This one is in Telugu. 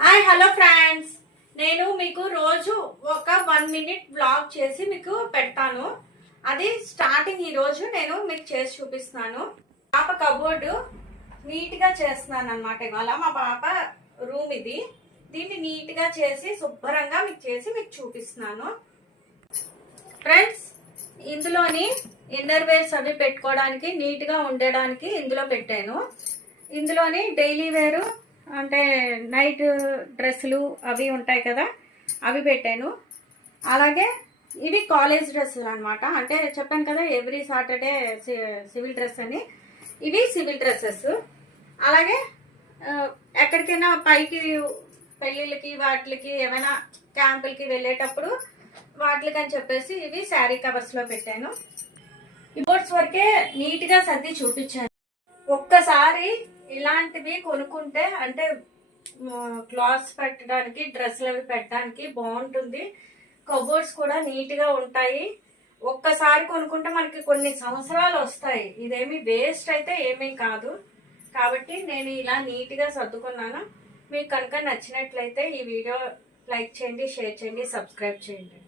Hi hello friends. నేను మీకు రోజు ఒక వన్ మినిట్ బ్లాగ్ చేసి మీకు పెడతాను. అది స్టార్టింగ్ ఈ రోజు నేను మీకు చేసి చూపిస్తున్నాను. పాప కబోర్డు నీట్గా చేస్తున్నాను అనమాట ఇవాళ. మా పాప రూమ్ ఇది. దీన్ని నీట్గా చేసి శుభ్రంగా మీకు చేసి మీకు చూపిస్తున్నాను. ఫ్రెండ్స్ ఇందులోని ఇన్నర్ వేర్స్ అవి పెట్టుకోవడానికి నీట్గా ఉండడానికి ఇందులో పెట్టాను. ఇందులోని డైలీ వేరు అంటే నైట్ డ్రెస్సులు అవి ఉంటాయి కదా అవి పెట్టాను. అలాగే ఇవి కాలేజ్ డ్రెస్సులు అనమాట అంటే చెప్పాను కదా ఎవ్రీ సాటర్డే సివిల్ డ్రెస్ అని. ఇవి సివిల్ డ్రెస్సెస్. అలాగే ఎక్కడికైనా పైకి పెళ్ళిళ్ళకి వాటికి ఏమైనా క్యాంపులకి వెళ్ళేటప్పుడు వాటికి అని చెప్పేసి ఇవి శారీ కవర్స్లో పెట్టాను. ఇబోర్డ్స్ వరకే నీట్గా సర్ది చూపించాను. ఒక్కసారి ఇలాంటివి కొనుక్కుంటే అంటే క్లాత్స్ పెట్టడానికి డ్రెస్సులు అవి పెట్టడానికి బాగుంటుంది. కబోర్డ్స్ కూడా నీట్గా ఉంటాయి. ఒక్కసారి కొనుక్కుంటే మనకి కొన్ని సంవత్సరాలు వస్తాయి. ఇదేమి వేస్ట్ అయితే ఏమీ కాదు. కాబట్టి నేను ఇలా నీట్గా సర్దుకున్నాను. మీకు కనుక నచ్చినట్లయితే ఈ వీడియో లైక్ చేయండి షేర్ చేయండి సబ్స్క్రైబ్ చేయండి.